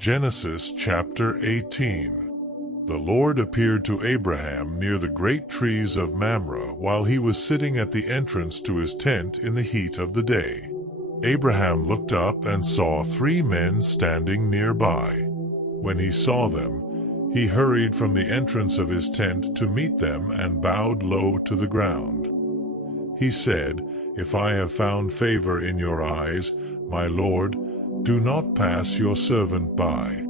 Genesis chapter 18. The Lord appeared to Abraham near the great trees of Mamre while he was sitting at the entrance to his tent in the heat of the day. Abraham looked up and saw 3 men standing nearby. When he saw them, he hurried from the entrance of his tent to meet them and bowed low to the ground. He said, "If I have found favor in your eyes, my Lord, do not pass your servant by.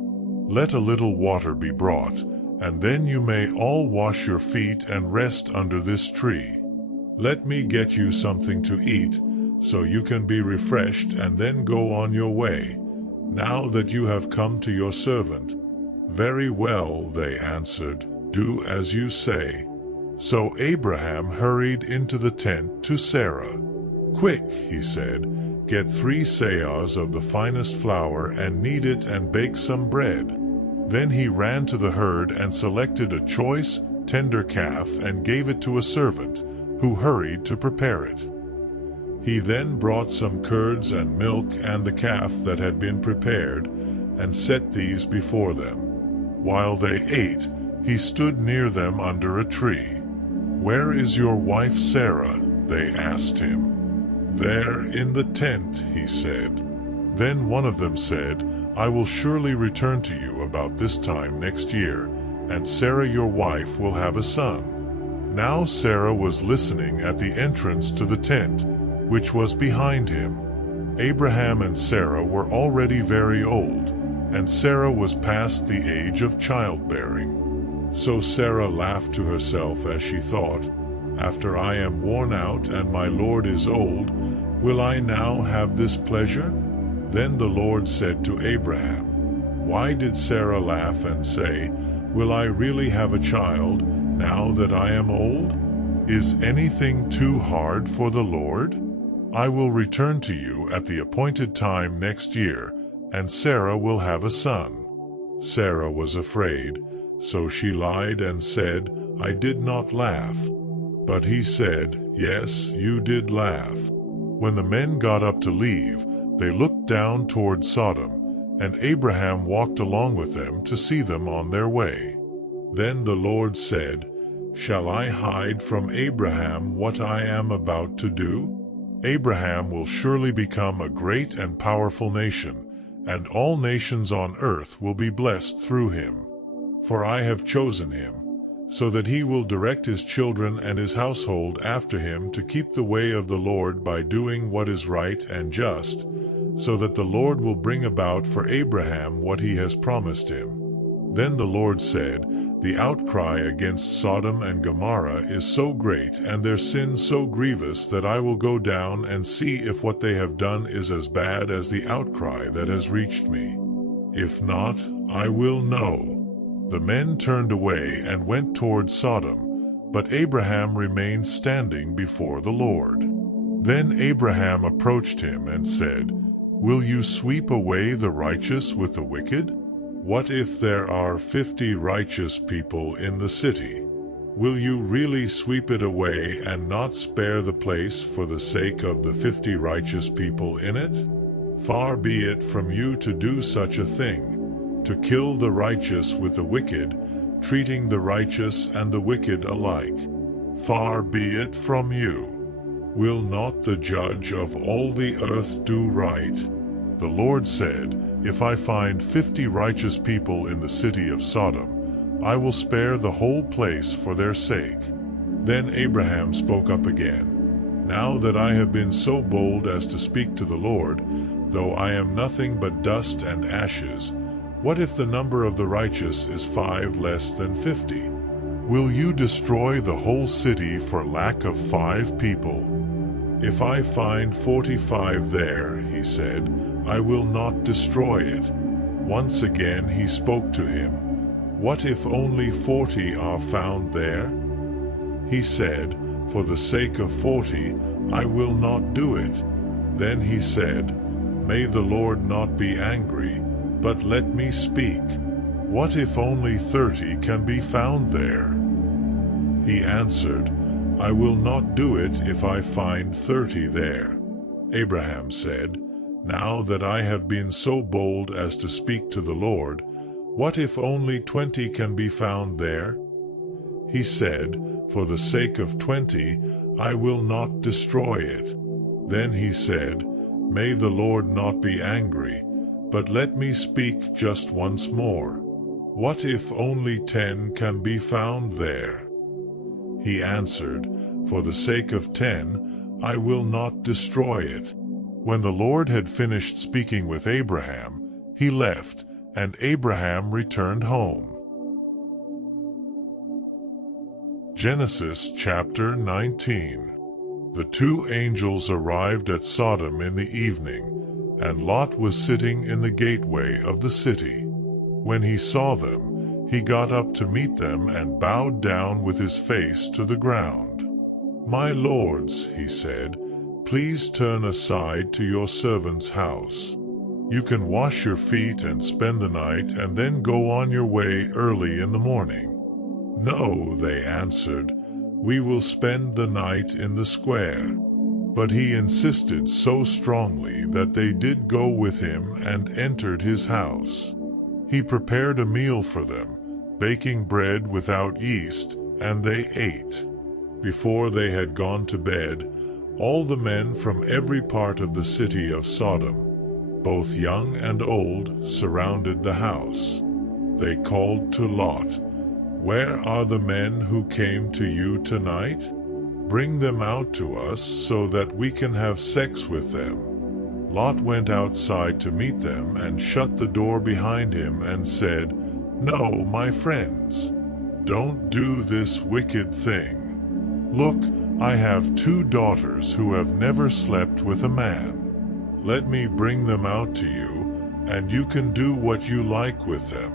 Let a little water be brought, and then you may all wash your feet and rest under this tree. Let me get you something to eat, so you can be refreshed and then go on your way, now that you have come to your servant." "Very well," they answered, "do as you say." So Abraham hurried into the tent to Sarah. "Quick," he said, "get 3 seahs of the finest flour and knead it and bake some bread." Then he ran to the herd and selected a choice, tender calf and gave it to a servant, who hurried to prepare it. He then brought some curds and milk and the calf that had been prepared, and set these before them. While they ate, he stood near them under a tree. "Where is your wife Sarah?" they asked him. "There in the tent," he said. Then one of them said, "I will surely return to you about this time next year, and Sarah your wife will have a son." Now Sarah was listening at the entrance to the tent, which was behind him. Abraham and Sarah were already very old, and Sarah was past the age of childbearing. So Sarah laughed to herself as she thought, "After I am worn out and my Lord is old, will I now have this pleasure?" Then the Lord said to Abraham, "Why did Sarah laugh and say, 'Will I really have a child, now that I am old?' Is anything too hard for the Lord? I will return to you at the appointed time next year, and Sarah will have a son." Sarah was afraid, so she lied and said, "I did not laugh." But he said, "Yes, you did laugh." When the men got up to leave, they looked down toward Sodom, and Abraham walked along with them to see them on their way. Then the Lord said, "Shall I hide from Abraham what I am about to do? Abraham will surely become a great and powerful nation, and all nations on earth will be blessed through him. For I have chosen him, so that he will direct his children and his household after him to keep the way of the Lord by doing what is right and just, so that the Lord will bring about for Abraham what he has promised him." Then the Lord said, "The outcry against Sodom and Gomorrah is so great and their sin so grievous that I will go down and see if what they have done is as bad as the outcry that has reached me. If not, I will know." The men turned away and went toward Sodom, but Abraham remained standing before the Lord. Then Abraham approached him and said, "Will you sweep away the righteous with the wicked? What if there are 50 righteous people in the city? Will you really sweep it away and not spare the place for the sake of the 50 righteous people in it? Far be it from you to do such a thing, to kill the righteous with the wicked, treating the righteous and the wicked alike. Far be it from you. Will not the judge of all the earth do right?" The Lord said, "If I find 50 righteous people in the city of Sodom, I will spare the whole place for their sake." Then Abraham spoke up again, "Now that I have been so bold as to speak to the Lord, though I am nothing but dust and ashes, what if the number of the righteous is 5 less than 50? Will you destroy the whole city for lack of 5 people? If I find 45 there," he said, "I will not destroy it." Once again he spoke to him, "What if only 40 are found there?" He said, "For the sake of 40, I will not do it." Then he said, "May the Lord not be angry, but let me speak. What if only 30 can be found there?" He answered, "I will not do it if I find 30 there." Abraham said, Now that I have been so bold as to speak to the Lord, what if only 20 can be found there?" He said, "For the sake of 20, I will not destroy it." Then he said, "May the Lord not be angry, but let me speak just once more. What if only 10 can be found there?" He answered, "For the sake of 10, I will not destroy it." When the Lord had finished speaking with Abraham, he left, and Abraham returned home. Genesis chapter 19. The two angels arrived at Sodom in the evening, and Lot was sitting in the gateway of the city. When he saw them, he got up to meet them and bowed down with his face to the ground. "My lords," he said, "please turn aside to your servant's house. You can wash your feet and spend the night and then go on your way early in the morning." "No," they answered, "we will spend the night in the square." But he insisted so strongly that they did go with him and entered his house. He prepared a meal for them, baking bread without yeast, and they ate. Before they had gone to bed, all the men from every part of the city of Sodom, both young and old, surrounded the house. They called to Lot, "Where are the men who came to you tonight? Bring them out to us so that we can have sex with them." Lot went outside to meet them and shut the door behind him and said, "No, my friends, don't do this wicked thing. Look, I have 2 daughters who have never slept with a man. Let me bring them out to you, and you can do what you like with them.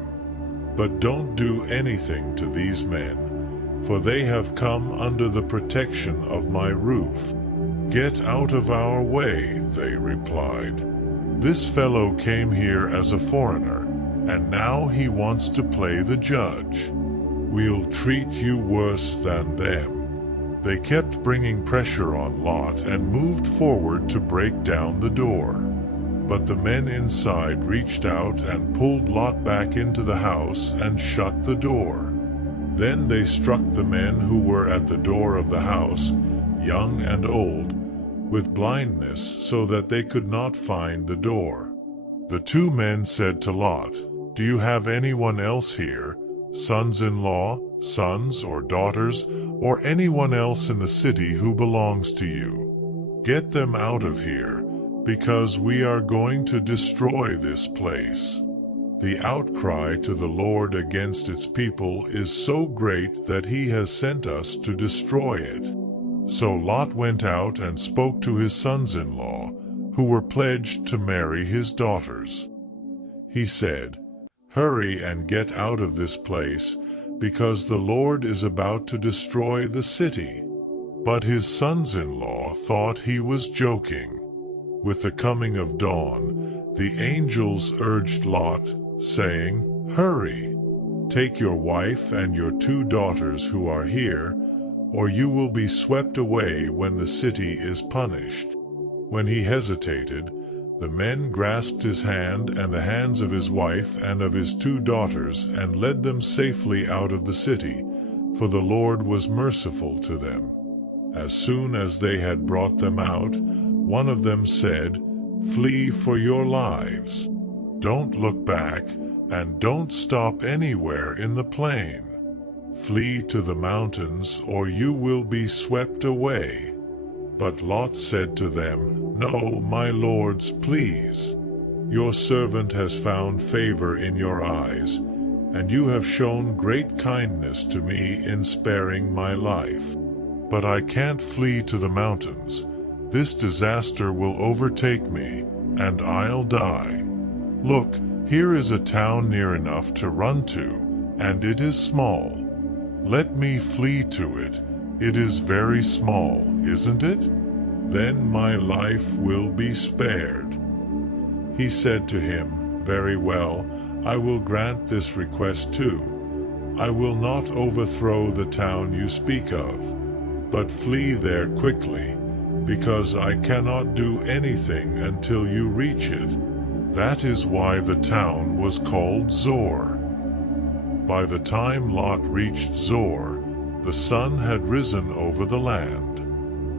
But don't do anything to these men, for they have come under the protection of my roof." "Get out of our way," they replied. "This fellow came here as a foreigner, and now he wants to play the judge. We'll treat you worse than them." They kept bringing pressure on Lot and moved forward to break down the door. But the men inside reached out and pulled Lot back into the house and shut the door. Then they struck the men who were at the door of the house, young and old, with blindness so that they could not find the door. The 2 men said to Lot, "Do you have anyone else here, sons-in-law, sons or daughters, or anyone else in the city who belongs to you? Get them out of here, because we are going to destroy this place." The outcry to the Lord against its people is so great that he has sent us to destroy it. So Lot went out and spoke to his sons-in-law, who were pledged to marry his daughters. He said, "Hurry and get out of this place, because the Lord is about to destroy the city." But his sons-in-law thought he was joking. With the coming of dawn, the angels urged Lot, saying, "Hurry, take your wife and your 2 daughters who are here, or you will be swept away when the city is punished." When he hesitated, the men grasped his hand and the hands of his wife and of his 2 daughters and led them safely out of the city, for the Lord was merciful to them. As soon as they had brought them out, one of them said, "Flee for your lives. Don't look back, and don't stop anywhere in the plain. Flee to the mountains, or you will be swept away." But Lot said to them, "No, my lords, please. Your servant has found favor in your eyes, and you have shown great kindness to me in sparing my life. But I can't flee to the mountains. This disaster will overtake me, and I'll die. Look, here is a town near enough to run to, and it is small. Let me flee to it. It is very small, isn't it? Then my life will be spared." He said to him, "Very well, I will grant this request too. I will not overthrow the town you speak of, but flee there quickly. because I cannot do anything until you reach it. That is why the town was called Zor. By the time Lot reached Zor, the sun had risen over the land.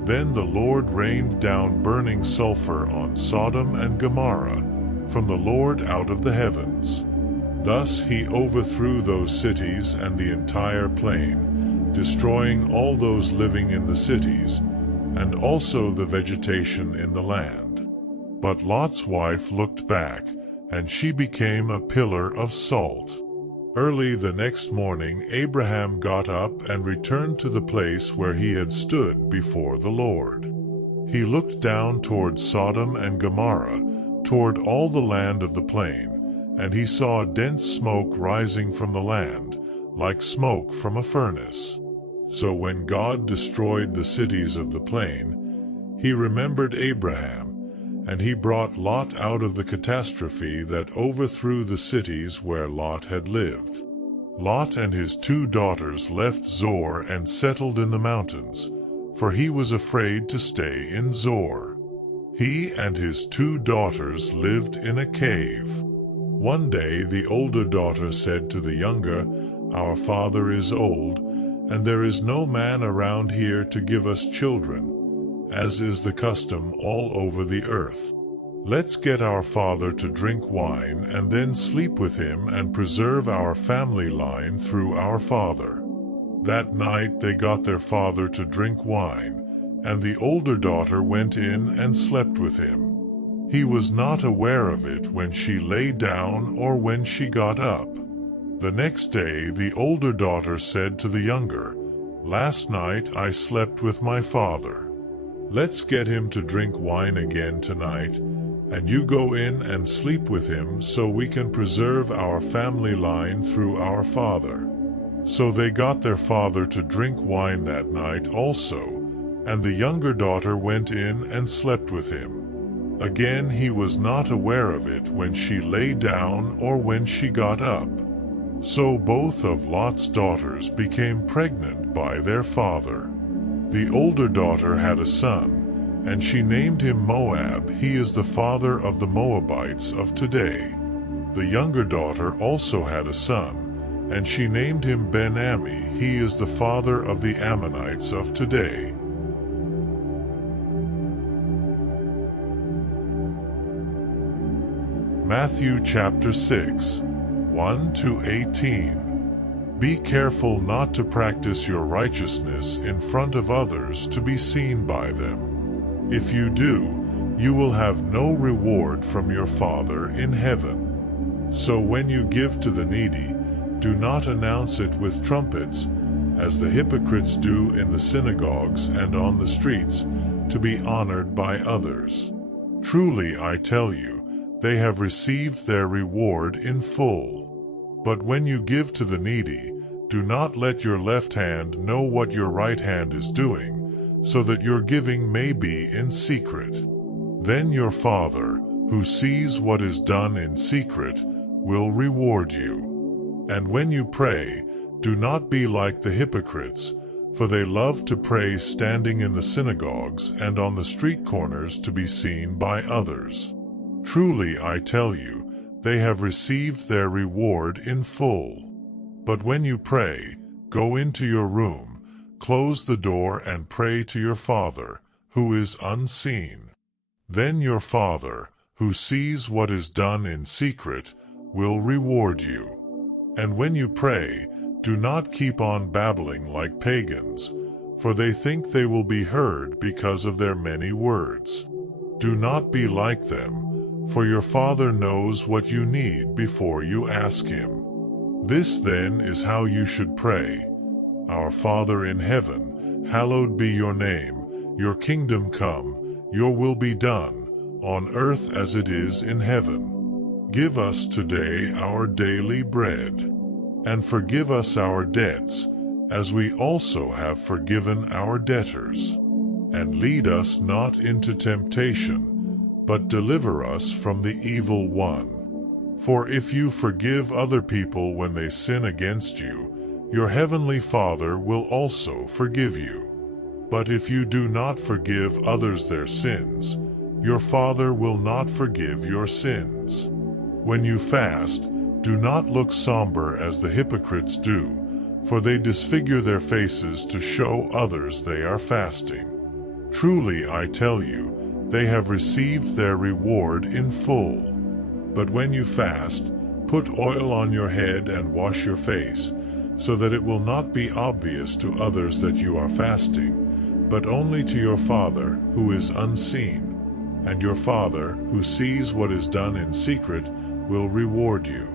Then the Lord rained down burning sulfur on Sodom and Gomorrah from the Lord out of the heavens. Thus he overthrew those cities and the entire plain, destroying all those living in the cities, and also the vegetation in the land. But Lot's wife looked back, and she became a pillar of salt. Early the next morning Abraham got up and returned to the place where he had stood before the Lord. He looked down toward Sodom and Gomorrah, toward all the land of the plain, and he saw dense smoke rising from the land, like smoke from a furnace. So when God destroyed the cities of the plain, he remembered Abraham, and he brought Lot out of the catastrophe that overthrew the cities where Lot had lived. Lot and his 2 daughters left Zor and settled in the mountains, for he was afraid to stay in Zor. He and his 2 daughters lived in a cave. One day the older daughter said to the younger, "Our father is old, and there is no man around here to give us children, as is the custom all over the earth. Let's get our father to drink wine and then sleep with him and preserve our family line through our father." That night they got their father to drink wine, and the older daughter went in and slept with him. He was not aware of it when she lay down or when she got up. The next day the older daughter said to the younger, "Last night I slept with my father. Let's get him to drink wine again tonight, and you go in and sleep with him so we can preserve our family line through our father." So they got their father to drink wine that night also, and the younger daughter went in and slept with him. Again he was not aware of it when she lay down or when she got up. So both of Lot's daughters became pregnant by their father. The older daughter had a son, and she named him Moab. He is the father of the Moabites of today. The younger daughter also had a son, and she named him Ben-Ammi. He is the father of the Ammonites of today. Matthew chapter 6, 1-18. Be careful not to practice your righteousness in front of others to be seen by them. If you do, you will have no reward from your Father in heaven. So when you give to the needy, do not announce it with trumpets, as the hypocrites do in the synagogues and on the streets, to be honored by others. Truly I tell you, they have received their reward in full. But when you give to the needy, do not let your left hand know what your right hand is doing, so that your giving may be in secret. Then your Father, who sees what is done in secret, will reward you. And when you pray, do not be like the hypocrites, for they love to pray standing in the synagogues and on the street corners to be seen by others. Truly I tell you, they have received their reward in full. But when you pray, go into your room, close the door and pray to your Father, who is unseen. Then your Father, who sees what is done in secret, will reward you. And when you pray, do not keep on babbling like pagans, for they think they will be heard because of their many words. Do not be like them, for your Father knows what you need before you ask him. This then is how you should pray. Our Father in heaven, hallowed be your name. Your kingdom come, your will be done, on earth as it is in heaven. Give us today our daily bread. And forgive us our debts, as we also have forgiven our debtors. And lead us not into temptation, but deliver us from the evil one. For if you forgive other people when they sin against you, your heavenly Father will also forgive you. But if you do not forgive others their sins, your Father will not forgive your sins. When you fast, do not look somber as the hypocrites do, for they disfigure their faces to show others they are fasting. Truly, I tell you, they have received their reward in full. But when you fast, put oil on your head and wash your face, so that it will not be obvious to others that you are fasting, but only to your Father who is unseen. And your Father, who sees what is done in secret, will reward you.